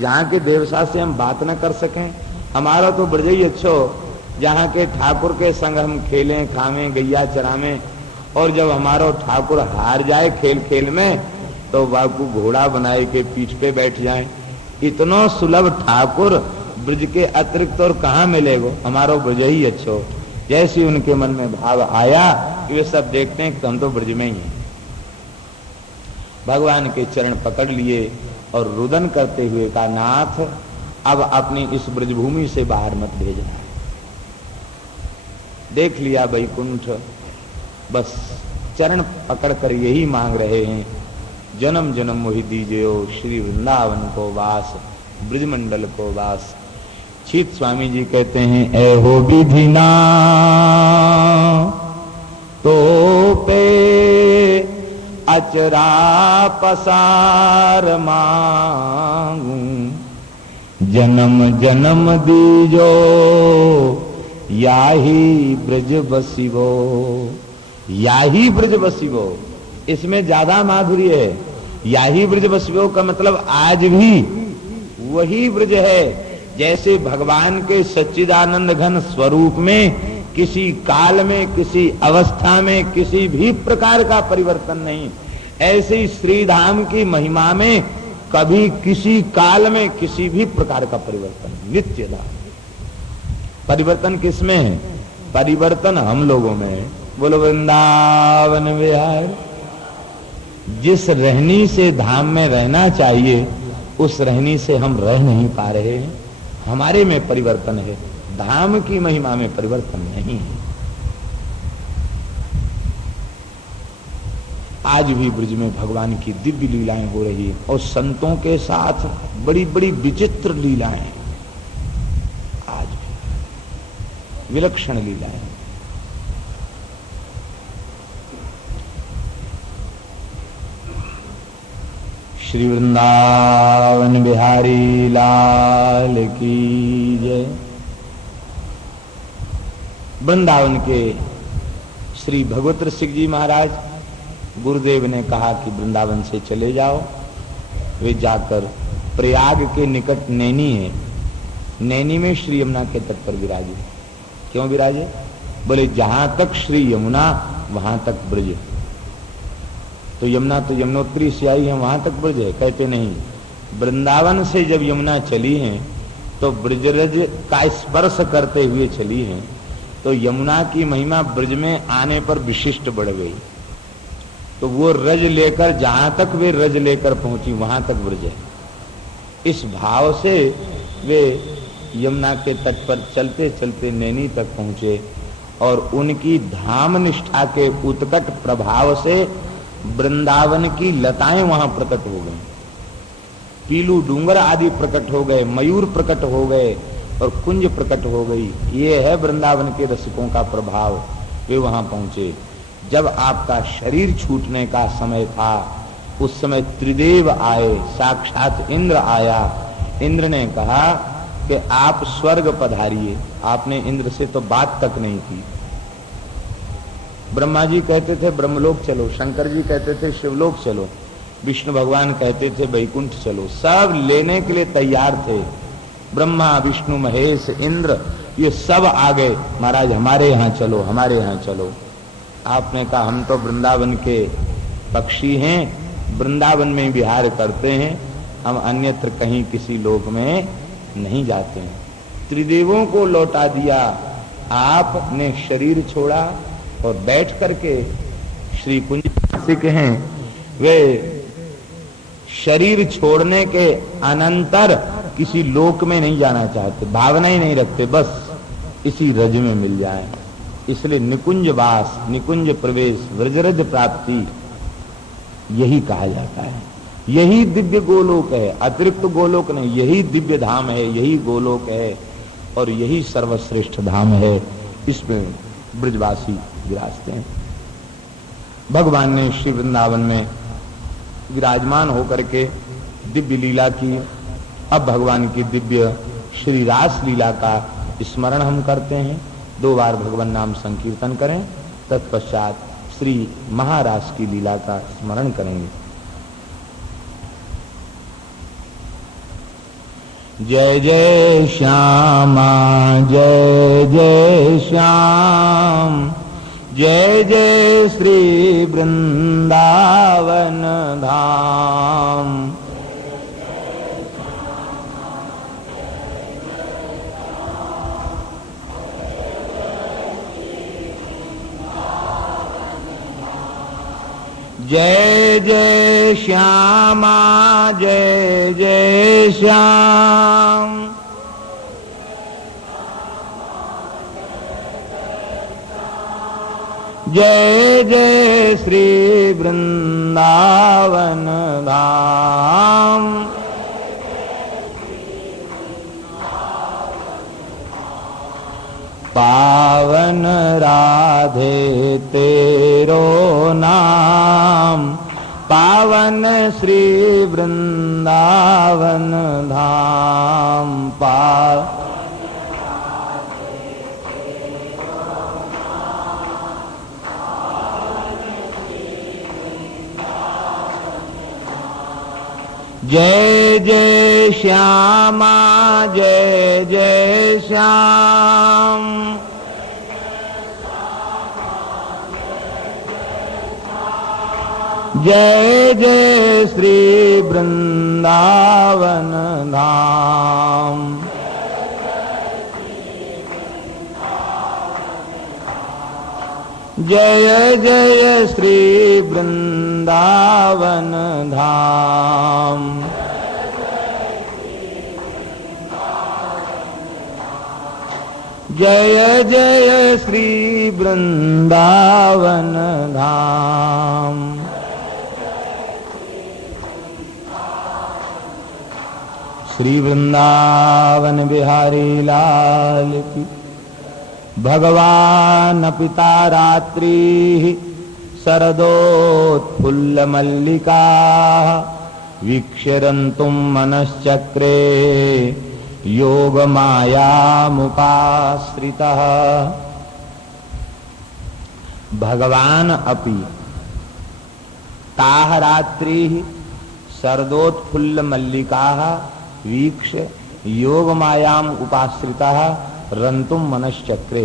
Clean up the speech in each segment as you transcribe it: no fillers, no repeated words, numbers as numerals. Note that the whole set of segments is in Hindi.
जहाँ के देवसा से हम बात न कर सकें। हमारा तो ब्रज ही अच्छो, जहाँ के ठाकुर के संग हम खेलें खावें गैया चरावें, और जब हमारा ठाकुर हार जाए खेल खेल में तो बापू घोड़ा बनाए के पीठ पे बैठ जाए। इतना सुलभ ठाकुर ब्रज के अतिरिक्त और कहाँ मिलेगो। हमारा ब्रज ही अच्छो। जैसे उनके मन में भाव आया कि वे सब देखते हैं कि हम तो ब्रज में ही हैं, भगवान के चरण पकड़ लिए और रुदन करते हुए कहा, नाथ अब अपनी इस ब्रजभूमि से बाहर मत भेजना है। देख लिया वैकुंठ, बस चरण पकड़ कर यही मांग रहे हैं, जन्म जन्म मोहि दीजियो श्री वृंदावन को वास, ब्रजमंडल को वास। छीत स्वामी जी कहते हैं, ए हो विधिना तो पे अचरा पसार मांगू, जन्म जन्म दीजो याही ब्रज बसिवो, याही ब्रज बसिवो। इसमें ज्यादा माधुर्य है। याही ब्रज बसिवो का मतलब आज भी वही ब्रज है। जैसे भगवान के सच्चिदानंद घन स्वरूप में किसी काल में, किसी अवस्था में किसी भी प्रकार का परिवर्तन नहीं, ऐसे ही श्रीधाम की महिमा में कभी किसी काल में किसी भी प्रकार का परिवर्तन, नित्य धाम। परिवर्तन किसमें है? परिवर्तन हम लोगों में है। बोलो वृंदावन विहार। जिस रहनी से धाम में रहना चाहिए उस रहनी से हम रह नहीं पा रहे हैं। हमारे में परिवर्तन है, धाम की महिमा में परिवर्तन नहीं है। आज भी ब्रज में भगवान की दिव्य लीलाएं हो रही है और संतों के साथ बड़ी बड़ी विचित्र लीलाएं, आज भी विलक्षण लीलाएं। श्री वृंदावन बिहारी लाल की जय। वृंदावन के श्री भगवत रसिक जी महाराज, गुरुदेव ने कहा कि वृंदावन से चले जाओ। वे जाकर प्रयाग के निकट नैनी है, नैनी में श्री यमुना के तट पर विराजे। क्यों विराजे? बोले जहां तक श्री यमुना वहां तक ब्रज। तो यमुना तो यमुनोत्री से आई है, वहां तक ब्रज है? कहते नहीं, वृंदावन से जब यमुना चली है तो ब्रजरज का स्पर्श करते हुए चली है, तो यमुना की महिमा ब्रज में आने पर विशिष्ट बढ़ गई। तो वो रज लेकर जहां तक वे रज लेकर पहुंची वहां तक ब्रज है। इस भाव से वे यमुना के तट पर चलते चलते नैनी तक पहुंचे और उनकी धाम निष्ठा के उत्कट प्रभाव से वृंदावन की लताएं वहां प्रकट हो गई, पीलू डूंगर आदि प्रकट हो गए, मयूर प्रकट हो गए और कुंज प्रकट हो गई। ये है वृंदावन के रसिकों का प्रभाव। वे वहां पहुंचे। जब आपका शरीर छूटने का समय था उस समय त्रिदेव आए, साक्षात इंद्र आया। इंद्र ने कहा कि आप स्वर्ग पधारिए। आपने इंद्र से तो बात तक नहीं की। ब्रह्मा जी कहते थे ब्रह्मलोक चलो, शंकर जी कहते थे शिवलोक चलो, विष्णु भगवान कहते थे वैकुंठ चलो। सब लेने के लिए तैयार थे। ब्रह्मा विष्णु महेश इंद्र ये सब आ गए, महाराज हमारे यहाँ चलो, हमारे यहाँ चलो। आपने कहा हम तो वृंदावन के पक्षी हैं, वृंदावन में विहार करते हैं, हम अन्यत्र कहीं किसी लोक में नहीं जाते हैं। त्रिदेवों को लौटा दिया। आपने शरीर छोड़ा और बैठ करके श्री कुंज सिख हैं, वे शरीर छोड़ने के अनंतर किसी लोक में नहीं जाना चाहते, भावना ही नहीं रखते, बस इसी रज में मिल जाए। इसलिए निकुंज वास, निकुंज प्रवेश, व्रजरज प्राप्ति यही कहा जाता है। यही दिव्य गोलोक है, अतिरिक्त गोलोक नहीं। यही दिव्य धाम है, यही गोलोक है और यही सर्वश्रेष्ठ धाम है। इसमें ब्रजवासी विराजते हैं। भगवान ने श्री वृंदावन में विराजमान होकर के दिव्य लीला की। अब भगवान की दिव्य श्री रास लीला का स्मरण हम करते हैं। 2 बार भगवान नाम संकीर्तन करें, तत्पश्चात श्री महारास की लीला का स्मरण करेंगे। जय जय श्यामा जय जय श्याम, जय जय श्री वृंदावन धाम। जय जय श्यामा जय जय श्याम, जय जय श्री वृंदावन धाम। पावन राधे तेरो नाम, पावन श्री वृंदावन धाम। जय जय श्यामा जय जय श्याम, जय जय श्री वृंदावन धाम। जय जय श्री वृंदावन धाम। जय जय श्री वृंदावन धाम। श्री वृंदावन बिहारी लाल की। भगवान पिता रात्रि शरदोत्फुल्ल मल्लिका, वीक्षरन्तुम मनश्चक्रे योग मायामुपाश्रितः। भगवान अपि ताः रात्रि शरदोत्फुल्ल मल्लिका वीक्ष योग मायाम उपाश्रितः रंतुम मनश्चक्रे।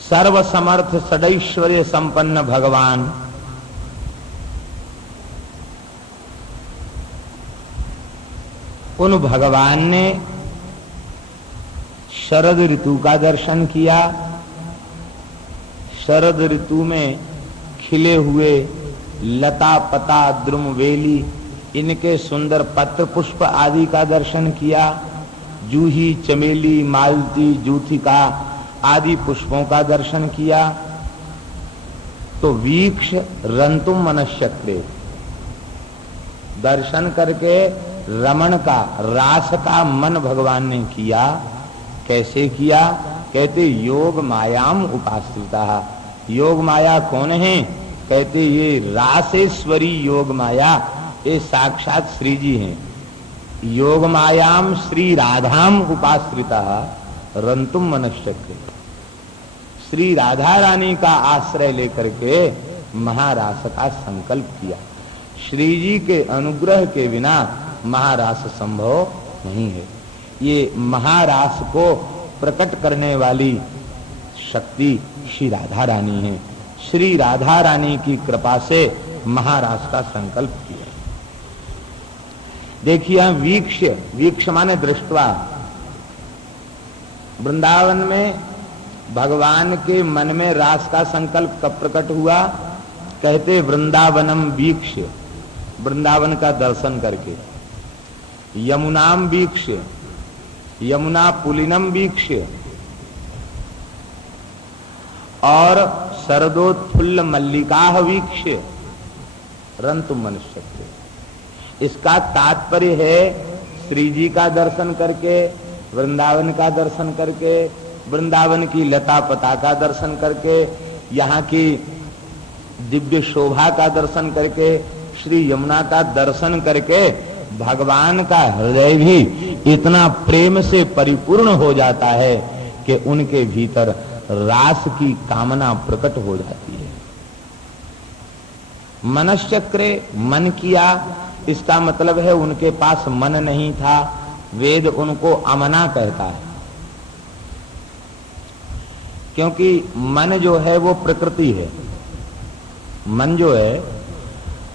सर्वसमर्थ सदैश्वर्य संपन्न भगवान उन भगवान ने शरद ऋतु का दर्शन किया। शरद ऋतु में खिले हुए लता पता द्रुम वेली इनके सुंदर पत्र पुष्प आदि का दर्शन किया। जूही चमेली मालती जूथिका आदि पुष्पों का दर्शन किया। तो वीक्ष रंतुम मनश्चक्रे, दर्शन करके रमण का रास का मन भगवान ने किया। कैसे किया? कहते योग मायाम उपाश्रिता। योग माया कौन है? कहते ये रासेश्वरी योग माया, ये साक्षात श्री जी हैं। योग मायाम श्री राधाम उपाश्रिता रंतुम मनश्चक्रे। श्री राधा रानी का आश्रय लेकर के महारास का संकल्प किया। श्री जी के अनुग्रह के बिना महारास संभव नहीं है। ये महारास को प्रकट करने वाली शक्ति श्री राधा रानी है। श्री राधा रानी की कृपा से महारास का संकल्प किया। देखिए वीक्ष, वीक्ष माने दृष्टवा। वृंदावन में भगवान के मन में रास का संकल्प कब प्रकट हुआ? कहते वृंदावनम वीक्ष, वृंदावन का दर्शन करके। यमुनाम वीक्ष, यमुना पुलिनम वीक्ष, और शरदोत्फुल्ल मल्लिका वीक्ष रंतुम मनश्चक्रे। इसका तात्पर्य है श्री जी का दर्शन करके, वृंदावन का दर्शन करके, वृंदावन की लता पता का दर्शन करके, यहाँ की दिव्य शोभा का दर्शन करके, श्री यमुना का दर्शन करके भगवान का हृदय भी इतना प्रेम से परिपूर्ण हो जाता है कि उनके भीतर रास की कामना प्रकट हो जाती है। मनश्चक्रे, मन किया, इसका मतलब है उनके पास मन नहीं था। वेद उनको अमना कहता है, क्योंकि मन जो है वो प्रकृति है। मन जो है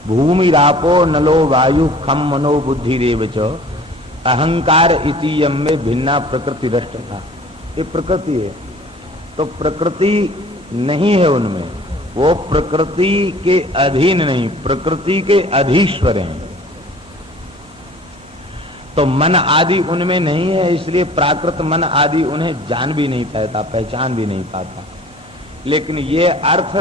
भूमि रापो नलो वायु खम मनो बुद्धि रेव च अहंकार इति यम में भिन्ना प्रकृति दृष्ट था। ये प्रकृति है, तो प्रकृति नहीं है उनमें, वो प्रकृति के अधीन नहीं, प्रकृति के अधीश्वर हैं। तो मन आदि उनमें नहीं है, इसलिए प्राकृत मन आदि उन्हें जान भी नहीं पाता, पहचान भी नहीं पाता। लेकिन ये अर्थ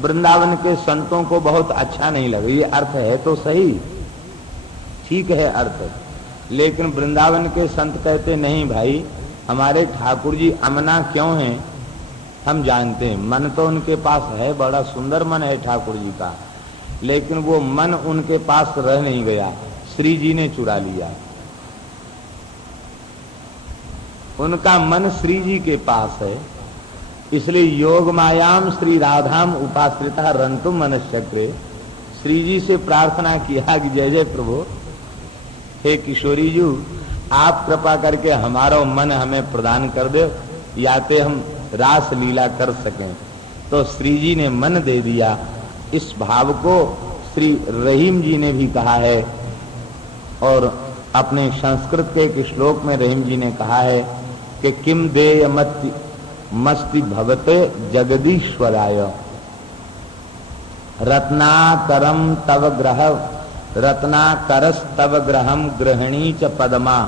वृंदावन के संतों को बहुत अच्छा नहीं लगा। ये अर्थ है तो सही, ठीक है अर्थ, लेकिन वृंदावन के संत कहते नहीं भाई, हमारे ठाकुर जी अमना क्यों हैं हम जानते हैं। मन तो उनके पास है, बड़ा सुंदर मन है ठाकुर जी का, लेकिन वो मन उनके पास रह नहीं गया, श्री जी ने चुरा लिया। उनका मन श्री जी के पास है, इसलिए योग मायाम श्री राधाम उपाश्रिता रंतुम मनश्चक्रे। श्री जी से प्रार्थना किया कि जय जय प्रभु, हे किशोरी जी, आप कृपा करके हमारा मन हमें प्रदान कर दे, याते हम रास लीला कर सकें। तो श्री जी ने मन दे दिया। इस भाव को श्री रहीम जी ने भी कहा है, और अपने संस्कृत के एक श्लोक में रहीम जी ने कहा है कि किम देय मस्ति भवते जगदीश्वराय रत्नाकरम तव ग्रह रत्नाकरस तव ग्रहम गृहिणी च पद्मा।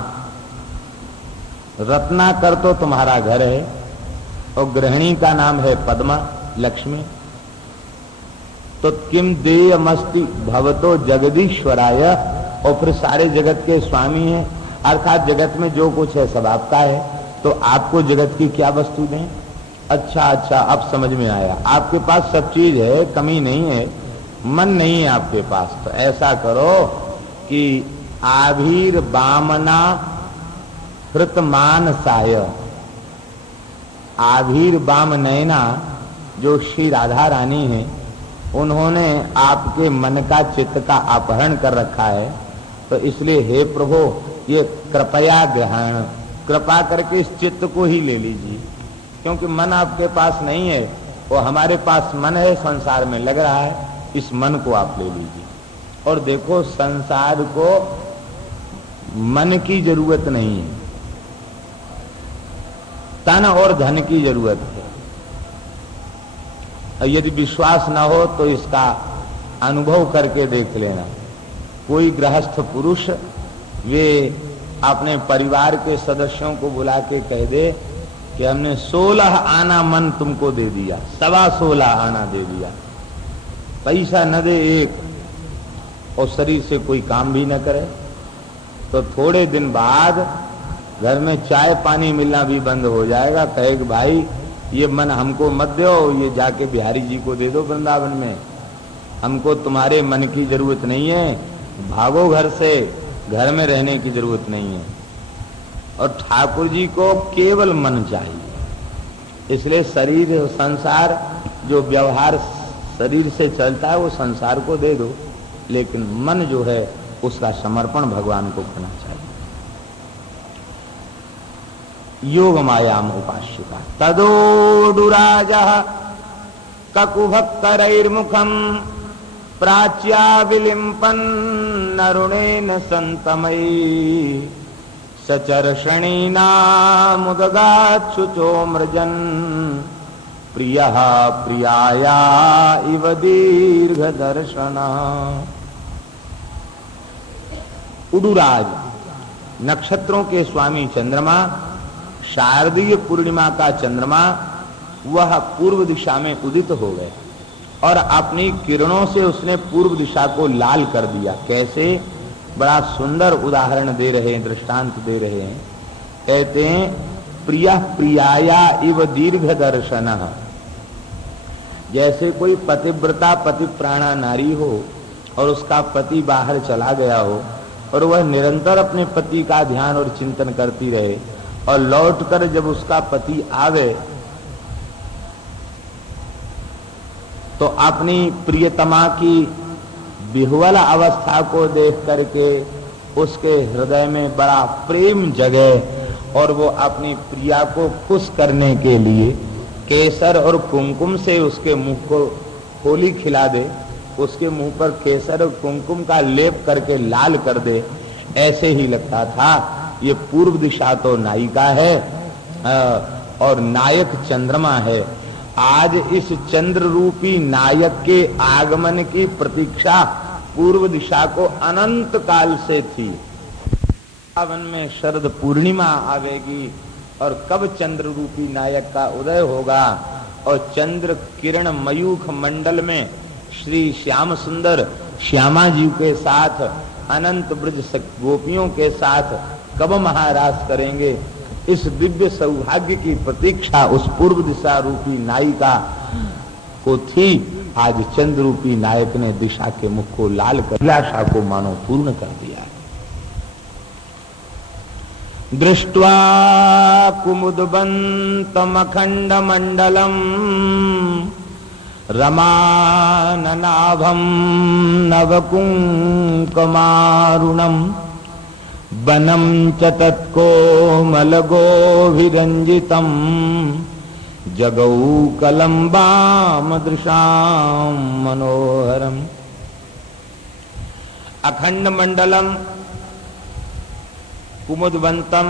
रत्नाकर तो तुम्हारा घर है और गृहिणी का नाम है पद्मा, लक्ष्मी। तो किम देय मस्ति भवतो जगदीश्वराय, और फिर सारे जगत के स्वामी हैं, अर्थात जगत में जो कुछ है सब आपका है, तो आपको जगत की क्या वस्तु दें। अच्छा अच्छा, अब समझ में आया, आपके पास सब चीज है, कमी नहीं है, मन नहीं है आपके पास। तो ऐसा करो कि आभीर बामना हृतमान साय, आभीर बाम नयना जो श्री राधा रानी है, उन्होंने आपके मन का चित्त का अपहरण कर रखा है। तो इसलिए हे प्रभु, ये कृपया ग्रहण, कृपा करके इस चित्त को ही ले लीजिए, क्योंकि मन आपके पास नहीं है, वो हमारे पास मन है, संसार में लग रहा है, इस मन को आप ले लीजिए। और देखो, संसार को मन की जरूरत नहीं है, तन और धन की जरूरत है। यदि विश्वास न हो तो इसका अनुभव करके देख लेना। कोई गृहस्थ पुरुष वे अपने परिवार के सदस्यों को बुला के कह दे कि हमने 16 आना मन तुमको दे दिया, 16.25 आना दे दिया, पैसा न दे एक, और शरीर से कोई काम भी न करे, तो थोड़े दिन बाद घर में चाय पानी मिलना भी बंद हो जाएगा। कहे कि भाई ये मन हमको मत दो, ये जाके बिहारी जी को दे दो वृंदावन में, हमको तुम्हारे मन की जरूरत नहीं है, भागो घर से, घर में रहने की जरूरत नहीं है। और ठाकुर जी को केवल मन चाहिए। इसलिए शरीर संसार जो व्यवहार शरीर से चलता है वो संसार को दे दो, लेकिन मन जो है उसका समर्पण भगवान को करना चाहिए। योग मायाम उपास्यता तदोडुराजः ककुभक्तरैर्मुखं प्राच्या विलिम्पन् अरुणेन सन्तमयि सचर्षणीनामुदगाच्छुचो मृजन् प्रियः प्रियाया इव दीर्घदर्शनः। उडुराज नक्षत्रों के स्वामी चंद्रमा, शारदीय पूर्णिमा का चंद्रमा, वह पूर्व दिशा में उदित हो गए और अपनी किरणों से उसने पूर्व दिशा को लाल कर दिया। कैसे? बड़ा सुंदर उदाहरण दे रहे हैं, दृष्टांत दे रहे हैं। कहते हैं प्रियः प्रियाया इव दीर्घदर्शनः। जैसे कोई पतिव्रता पतिप्राणा नारी हो और उसका पति बाहर चला गया हो और वह निरंतर अपने पति का ध्यान और चिंतन करती रहे, और लौटकर जब उसका पति आवे तो अपनी प्रियतमा की विह्वल अवस्था को देख करके उसके हृदय में बड़ा प्रेम जगे और वो अपनी प्रिया को खुश करने के लिए केसर और कुमकुम से उसके मुंह को होली खिला दे, उसके मुंह पर केसर और कुमकुम का लेप करके लाल कर दे। ऐसे ही लगता था। ये पूर्व दिशा तो नायिका है और नायक चंद्रमा है। आज इस चंद्र रूपी नायक के आगमन की प्रतीक्षा पूर्व दिशा को अनंत काल से थी। सावन में शरद पूर्णिमा आवेगी और कब चंद्र रूपी नायक का उदय होगा और चंद्र किरण मयूख मंडल में श्री श्याम सुंदर श्यामा जी के साथ अनंत ब्रज गोपियों के साथ कब महाराज करेंगे। इस दिव्य सौभाग्य की प्रतीक्षा उस पूर्व दिशा रूपी नायिका को थी। आज चंद्र रूपी नायक ने दिशा के मुख को लाल कर अभिलाषा को मानो पूर्ण कर दिया। दृष्ट्वा कुमुदबन्तमखंड मंडलम रमाननाभं नवकुंकुमारुणं वनं च तत्कोमलगोभिरञ्जितं जगौ कलम्बामदृशां मनोहरम्। अखंड मंडलम कुमुदवंतम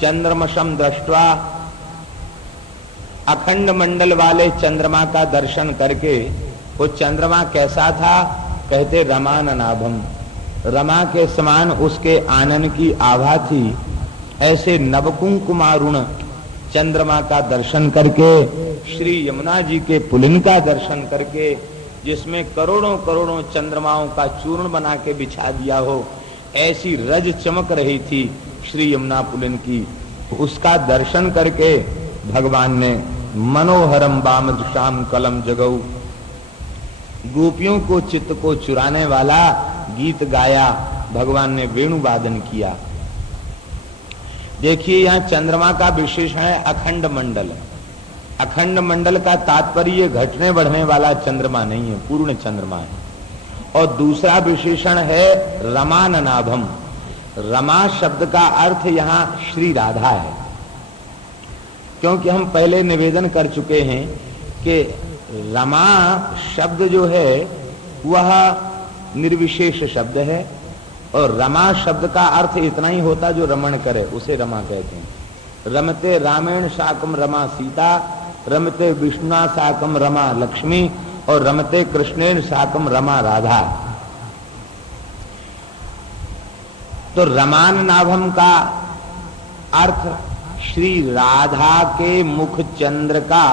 चंद्रमशम दृष्ट्वा, अखंड मंडल वाले चंद्रमा का दर्शन करके वो चंद्रमा कैसा था? कहते रमाननाभम, रमा के समान उसके आनन की आभा थी। ऐसे नवकुंकुमारुण चंद्रमा का दर्शन करके, श्री यमुना जी के पुलिन का दर्शन करके, जिसमें करोड़ों करोड़ों चंद्रमाओं का चूर्ण बना के बिछा दिया हो, ऐसी रज चमक रही थी श्री यमुना पुलिन की। उसका दर्शन करके भगवान ने मनोहरम वामदृशाम कलम जगऊ, गोपियों को चित्त को चुराने वाला गीत गाया। भगवान ने वेणु वादन किया। देखिए यहाँ चंद्रमा का विशेषण है अखंड मंडल। अखंड मंडल का तात्पर्य घटने बढ़ने वाला चंद्रमा नहीं है, पूर्ण चंद्रमा है। और दूसरा विशेषण है रमाननाभम। रमा शब्द का अर्थ यहाँ श्री राधा है, क्योंकि हम पहले निवेदन कर चुके हैं कि रमा शब्द जो है वह निर्विशेष शब्द है और रमा शब्द का अर्थ इतना ही होता जो रमण करे, उसे रमा कहते हैं। रमते रामेण साकम रमा सीता, रमते विष्णुना साकम रमा लक्ष्मी और रमते कृष्णेन साकम रमा राधा। तो रमाननाभम का अर्थ श्री राधा के मुख चंद्र का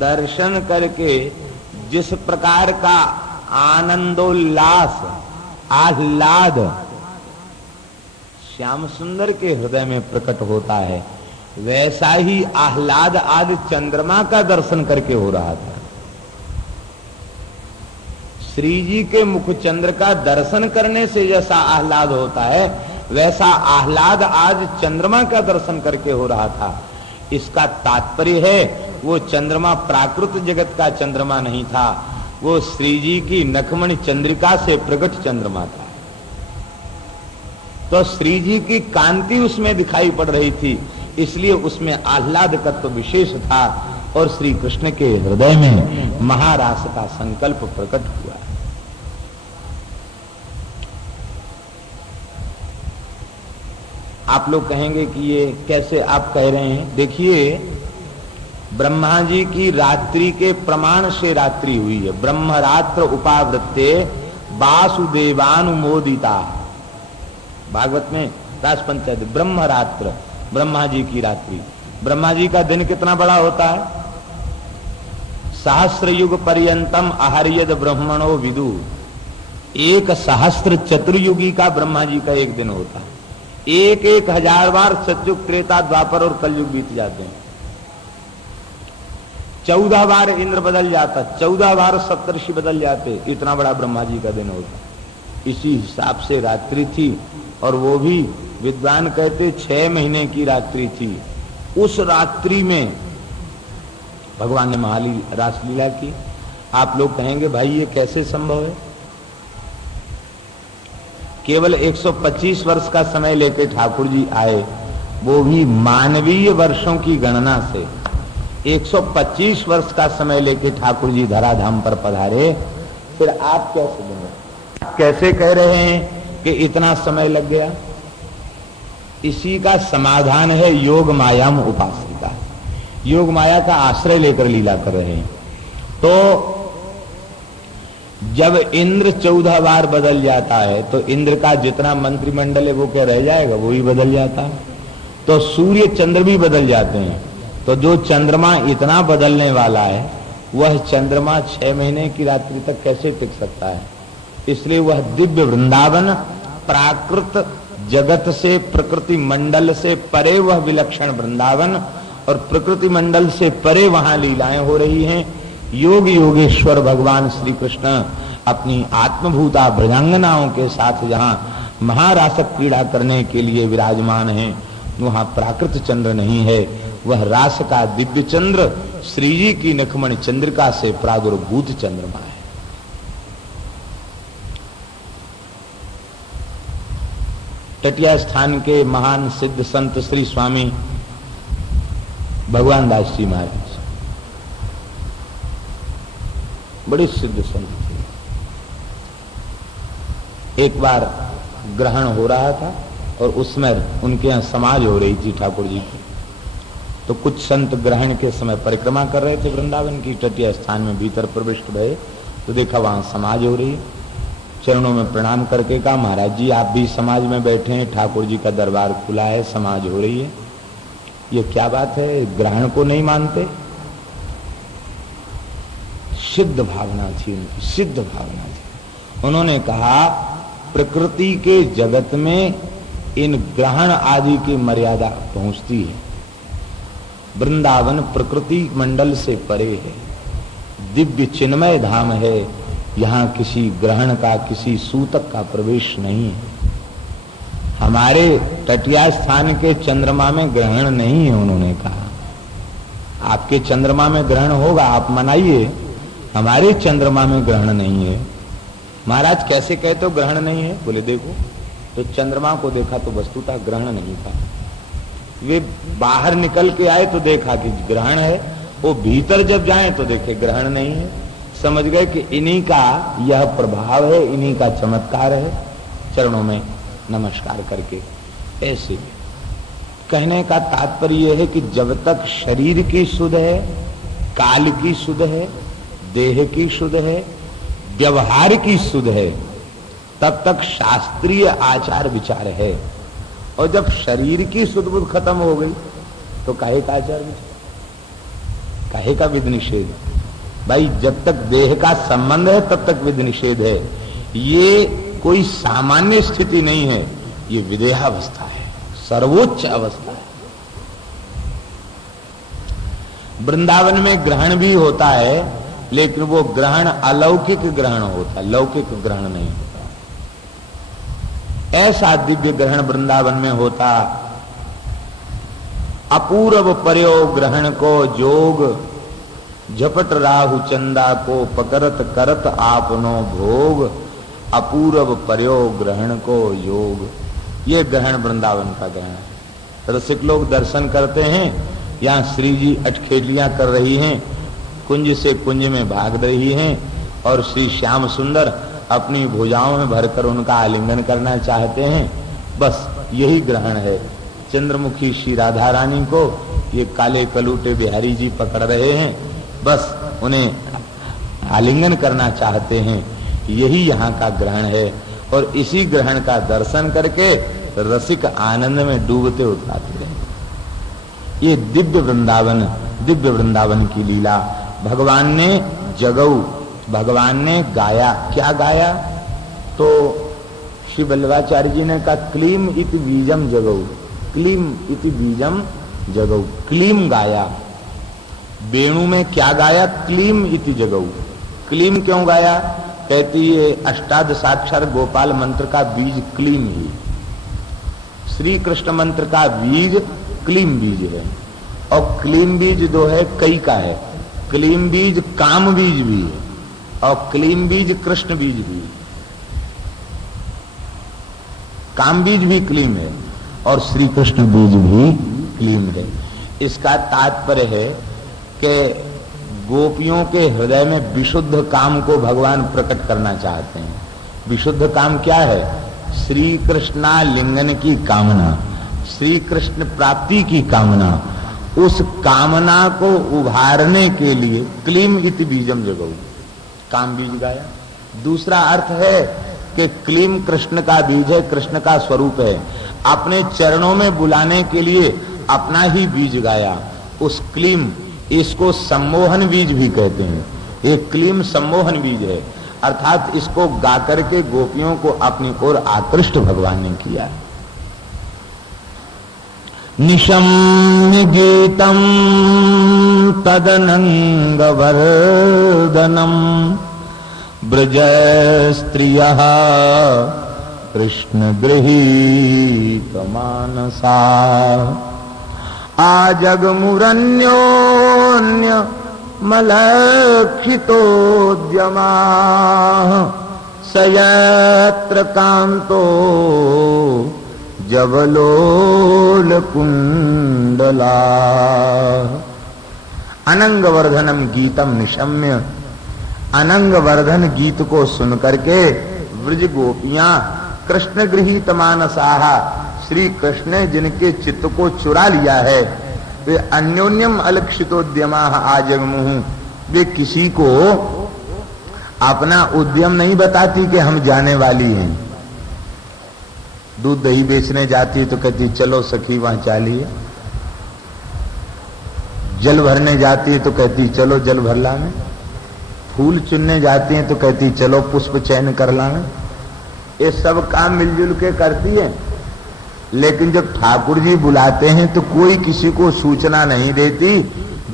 दर्शन करके जिस प्रकार का आनंदोल्लास आह्लाद श्याम सुंदर के हृदय में प्रकट होता है, वैसा ही आह्लाद आज चंद्रमा का दर्शन करके हो रहा था। श्री जी के मुख चंद्र का दर्शन करने से जैसा आह्लाद होता है, वैसा आह्लाद आज चंद्रमा का दर्शन करके हो रहा था। इसका तात्पर्य है वो चंद्रमा प्राकृत जगत का चंद्रमा नहीं था, वो श्री जी की नखमणि चंद्रिका से प्रकट चंद्रमा था। तो श्री जी की कांति उसमें दिखाई पड़ रही थी, इसलिए उसमें आह्लाद तत्व विशेष था और श्री कृष्ण के हृदय में महारास का संकल्प प्रकट हुआ। आप लोग कहेंगे कि ये कैसे आप कह रहे हैं? देखिए, ब्रह्मा जी की रात्रि के प्रमाण से रात्रि हुई है। ब्रह्मरात्र उपावृत्ते वासुदेवानुमोदिता, भागवत में दास पंचायत। ब्रह्मरात्र, ब्रह्मा जी की रात्रि। ब्रह्मा जी का दिन कितना बड़ा होता है? सहस्र युग पर्यंतम अहर्यद ब्रह्मणो विदु। 1 सहस्त्र चतुर्युगी का ब्रह्मा जी का एक दिन होता है। 1,000 बार सतयुग, त्रेता, द्वापर और कलयुग बीत जाते हैं। 14 बार इंद्र बदल जाता, 14 बार सप्तर्षि बदल जाते, इतना बड़ा ब्रह्मा जी का दिन होता। इसी हिसाब से रात्रि थी, और वो भी विद्वान कहते 6 महीने की रात्रि थी। उस रात्रि में भगवान ने रासलीला की। आप लोग कहेंगे भाई ये कैसे संभव है? केवल 125 वर्ष का समय लेकर ठाकुर जी आए, वो भी मानवीय वर्षों की गणना से 125 वर्ष का समय लेकर ठाकुर जी धराधाम पर पधारे। फिर आप कैसे देंगे, कैसे कह रहे हैं कि इतना समय लग गया? इसी का समाधान है योग मायाम उपासिका। योग माया का आश्रय लेकर लीला कर रहे हैं। तो जब इंद्र 14 बार बदल जाता है तो इंद्र का जितना मंत्रिमंडल है वो क्या रह जाएगा? वो भी बदल जाता है। तो सूर्य चंद्र भी बदल जाते हैं। तो जो चंद्रमा इतना बदलने वाला है, वह चंद्रमा 6 महीने की रात्रि तक कैसे टिक सकता है? इसलिए वह दिव्य वृंदावन प्राकृत जगत से, प्रकृति मंडल से परे वह विलक्षण वृंदावन, और प्रकृति मंडल से परे वहां लीलाएं हो रही हैं। योग योगेश्वर भगवान श्री कृष्ण अपनी आत्मभूता भृंगांगनाओं के साथ जहां महारासक क्रीड़ा करने के लिए विराजमान हैं, वहां प्राकृत चंद्र नहीं है, वह रास का दिव्य चंद्र श्री जी की नखमणि चंद्रिका से प्रादुर्भूत चंद्रमा है। टटिया स्थान के महान सिद्ध संत श्री स्वामी भगवान दास जी महाराज बड़े सिद्ध संत थे। एक बार ग्रहण हो रहा था और उसमें उनके यहाँ समाज हो रही थी ठाकुर जी की। तो कुछ संत ग्रहण के समय परिक्रमा कर रहे थे वृंदावन की। टटिया स्थान में भीतर प्रविष्ट भये तो देखा वहां समाज हो रही है। चरणों में प्रणाम करके कहा, महाराज जी आप भी समाज में बैठे हैं, ठाकुर जी का दरबार खुला है, समाज हो रही है, ये क्या बात है, ग्रहण को नहीं मानते? सिद्ध भावना थी उनकी, सिद्ध भावना थी। उन्होंने कहा प्रकृति के जगत में इन ग्रहण आदि की मर्यादा पहुंचती है। वृंदावन प्रकृति मंडल से परे है, दिव्य चिन्मय धाम है, यहाँ किसी ग्रहण का, किसी सूतक का प्रवेश नहीं है। हमारे टटिया स्थान के चंद्रमा में ग्रहण नहीं है। उन्होंने कहा आपके चंद्रमा में ग्रहण होगा, आप मनाइए, हमारे चंद्रमा में ग्रहण नहीं है। महाराज कैसे कहते हो ग्रहण नहीं है? बोले देखो, तो चंद्रमा को देखा तो वस्तुतः ग्रहण नहीं था। वे बाहर निकल के आए तो देखा कि ग्रहण है, वो भीतर जब जाए तो देखे ग्रहण नहीं है। समझ गए कि इन्हीं का यह प्रभाव है, इन्हीं का चमत्कार है। चरणों में नमस्कार करके ऐसे कहने का तात्पर्य यह है कि जब तक शरीर की सुध है, काल की सुध है, देह की सुध है, व्यवहार की सुध है, तब तक शास्त्रीय आचार विचार है। और जब शरीर की सुध बुध खत्म हो गई तो काहे का आचार विचार, काहे का विधि निषेध? भाई जब तक देह का संबंध है तब तक विधि निषेध है। ये कोई सामान्य स्थिति नहीं है, ये विदेहावस्था है, सर्वोच्च अवस्था है। वृंदावन में ग्रहण भी होता है, लेकिन वो ग्रहण अलौकिक ग्रहण होता है, लौकिक ग्रहण नहीं होता। ऐसा दिव्य ग्रहण वृंदावन में होता। अपूर्व प्रयोग ग्रहण को जोग, झपट राहु चंदा को पकड़त करत आपनो भोग, अपूर्व प्रयोग ग्रहण को योग। ये ग्रहण वृंदावन का ग्रहण है। रसिक लोग दर्शन करते हैं, यहाँ श्री जी अटखेलियां कर रही हैं, कुंज से कुंज में भाग रही हैं, और श्री श्याम सुंदर अपनी भुजाओं में भरकर उनका आलिंगन करना चाहते हैं। बस यही ग्रहण है। चंद्रमुखी श्री राधा रानी को ये काले कलूटे बिहारी जी पकड़ रहे हैं, बस उन्हें आलिंगन करना चाहते हैं। यही यहाँ का ग्रहण है। और इसी ग्रहण का दर्शन करके रसिक आनंद में डूबते उतराते हैं। ये दिव्य वृंदावन की लीला भगवान ने जगऊ, भगवान ने गाया। क्या गाया? तो श्री वल्लभाचार्य जी ने कहा क्लीम इति बीजम जगऊ, क्लीम इति बीजम जगऊ, क्लीम गाया। वेणु में क्या गाया? क्लीम इति जगऊ। क्लीम क्यों गाया? कहती है अष्टादशाक्षर गोपाल मंत्र का बीज क्लीम ही, श्री कृष्ण मंत्र का बीज क्लीम बीज है। और क्लीम बीज जो है कई का है, क्लीम बीज काम बीज भी है और क्लीम बीज कृष्ण बीज भी है। काम बीज भी क्लीम है और श्री कृष्ण बीज भी क्लीम है। इसका तात्पर्य है कि गोपियों के हृदय में विशुद्ध काम को भगवान प्रकट करना चाहते हैं। विशुद्ध काम क्या है? श्री कृष्णा लिंगन की कामना, श्री कृष्ण प्राप्ति की कामना। उस कामना को उभारने के लिए क्लीम इति बीजम जगऊ, काम बीज गाया। दूसरा अर्थ है कि क्लीम कृष्ण का बीज है, कृष्ण का स्वरूप है। अपने चरणों में बुलाने के लिए अपना ही बीज गाया। उस क्लीम, इसको सम्मोहन बीज भी कहते हैं। ये क्लीम सम्मोहन बीज है, अर्थात इसको गा करके गोपियों को अपनी ओर आकृष्ट भगवान ने किया। निशम्य गीतम तदनंग वर्धनम ब्रज स्त्रियः कृष्ण गृहीत मानसा आजगमुरन्योन्य मलक्षितोद्यमा सयत्र कांतो जवलोल कुंडला। अनंगवर्धनम गीतम निशम्य, अनंगवर्धन गीत को सुन करके व्रज गोपियां कृष्ण गृहीत मानसाः, श्री कृष्ण ने जिनके चित्त को चुरा लिया है, वे अन्योन्यम अलक्षितोद्यमा आजगमुहु, वे किसी को अपना उद्यम नहीं बताती कि हम जाने वाली हैं। दूध दही बेचने जाती है तो कहती चलो सखी वहां चालिए। जल भरने जाती है तो कहती चलो जल भर लावे। फूल चुनने जाती है तो कहती चलो पुष्प चयन कर लावे। ये सब काम मिलजुल के करती है, लेकिन जब ठाकुर जी बुलाते हैं तो कोई किसी को सूचना नहीं देती,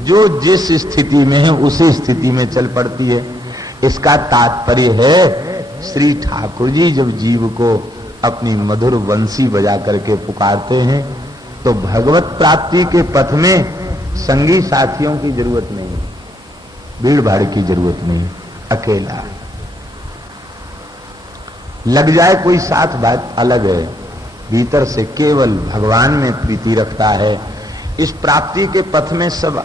जो जिस स्थिति में है उसी स्थिति में चल पड़ती है। इसका तात्पर्य है श्री ठाकुर जी जब जीव को अपनी मधुर बंसी बजा करके पुकारते हैं तो भगवत प्राप्ति के पथ में संगी साथियों की जरूरत नहीं, भीड़ भाड़ की जरूरत नहीं, अकेला लग जाए कोई साथ बात अलग है, भीतर से केवल भगवान में प्रीति रखता है। इस प्राप्ति के पथ में सब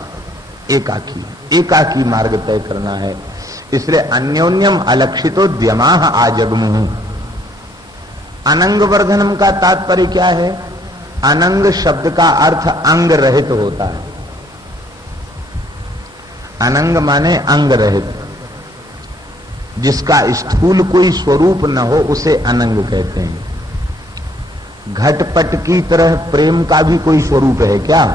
एकाकी मार्ग तय करना है। इसलिए अन्योन्यम अलक्षितोद्यमाः आजगमुहु। अनंग वर्धनम का तात्पर्य क्या है? अनंग शब्द का अर्थ अंग रहित होता है। अनंग माने अंग रहित, जिसका स्थूल कोई स्वरूप न हो उसे अनंग कहते हैं। घटपट की तरह प्रेम का भी कोई स्वरूप है क्या?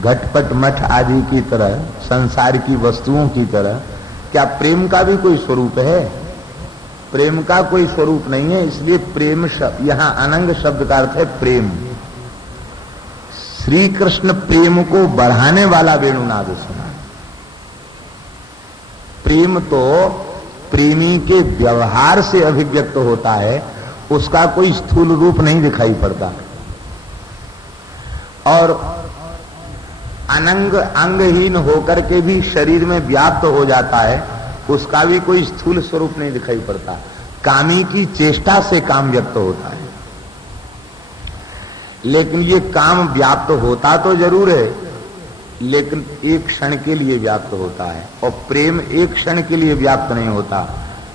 घटपट मठ आदि की तरह, संसार की वस्तुओं की तरह क्या प्रेम का भी कोई स्वरूप है? प्रेम का कोई स्वरूप नहीं है। इसलिए प्रेम शब्द, यहां अनंग शब्द का अर्थ है प्रेम। श्री कृष्ण प्रेम को बढ़ाने वाला वेणुनाद सुना। प्रेम तो प्रेमी के व्यवहार से अभिव्यक्त होता है, उसका कोई स्थूल रूप नहीं दिखाई पड़ता। और अनंग अंगहीन होकर के भी शरीर में व्याप्त हो जाता है, उसका भी कोई स्थूल स्वरूप नहीं दिखाई पड़ता। कामी की चेष्टा से काम व्यक्त होता है, लेकिन ये काम व्याप्त होता तो जरूर है, लेकिन एक क्षण के लिए व्याप्त होता है। और प्रेम एक क्षण के लिए व्याप्त नहीं होता,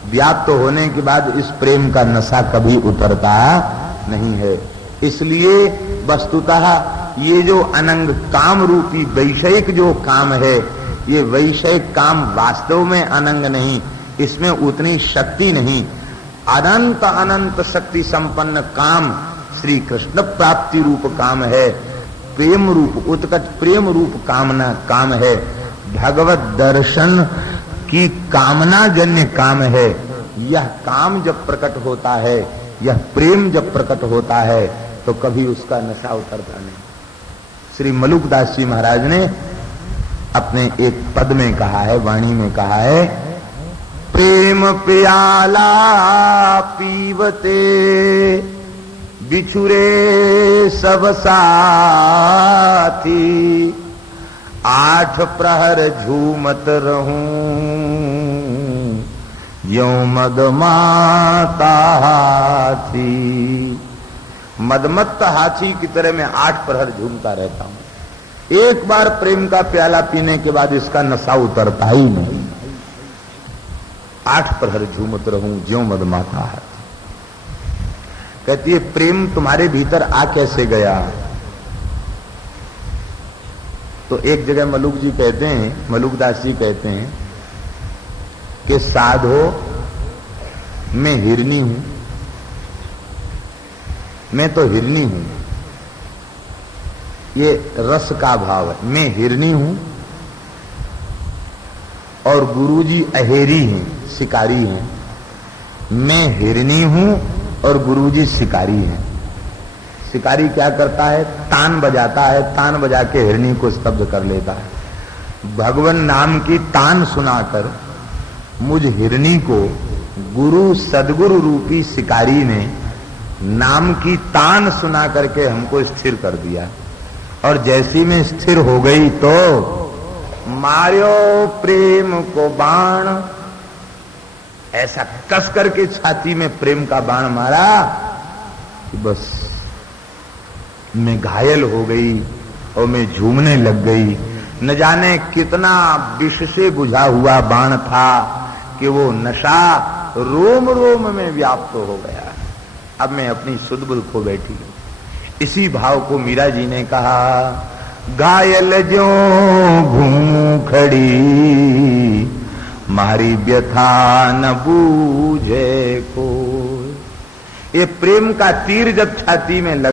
व्याप्त होने के बाद इस प्रेम का नशा कभी उतरता नहीं है। इसलिए वस्तुतः ये जो अनंग काम रूपी वैषयिक जो काम है, ये वैषयिक काम वास्तव में अनंग नहीं, इसमें उतनी शक्ति नहीं। अनंत अनंत शक्ति संपन्न काम श्री कृष्ण प्राप्ति रूप काम है, प्रेम रूप उत्कट प्रेम रूप काम है, भगवत दर्शन की कामना जन्य काम है। यह काम जब प्रकट होता है, यह प्रेम जब प्रकट होता है तो कभी उसका नशा उतरता नहीं। श्री मलुकदास जी महाराज ने अपने एक पद में कहा है, वाणी में कहा है, प्रेम प्याला पीवते बिछुरे सब साथी, 8 प्रहर झूमत रहूं यों मदमाता हाथी, मदमत्त हाथी की तरह मैं 8 प्रहर झूमता रहता हूं। एक बार प्रेम का प्याला पीने के बाद इसका नशा उतरता ही नहीं। 8 प्रहर झूमत रहूं ज्यों मदमाता हाथी। कहती है प्रेम तुम्हारे भीतर आ कैसे गया? तो एक जगह मलुक जी कहते हैं, मलुकदास जी कहते हैं कि साधो मैं हिरनी हूं, मैं तो हिरनी हूं। ये रस का भाव है। मैं हिरनी हूं और गुरुजी अहेरी हैं, शिकारी हैं। मैं हिरनी हूं और गुरुजी शिकारी हैं। शिकारी क्या करता है? तान बजाता है, तान बजा के हिरनी को स्तब्ध कर लेता है। भगवान नाम की तान सुनाकर मुझ हिरनी को गुरु सदगुरु रूपी शिकारी ने नाम की तान सुना करके हमको स्थिर कर दिया। और जैसी में स्थिर हो गई तो मार्यो प्रेम को बाण, ऐसा कस करके छाती में प्रेम का बाण मारा कि बस मैं घायल हो गई और मैं झूमने लग गई। न जाने कितना विष से बुझा हुआ बाण था कि वो नशा रोम रोम में व्याप्त हो गया। अब मैं अपनी सुध बुध खो बैठी हूं। इसी भाव को मीरा जी ने कहा, घायल जो घूम खड़ी मारी व्यथा न बूझे को। ये प्रेम का तीर जब छाती में लग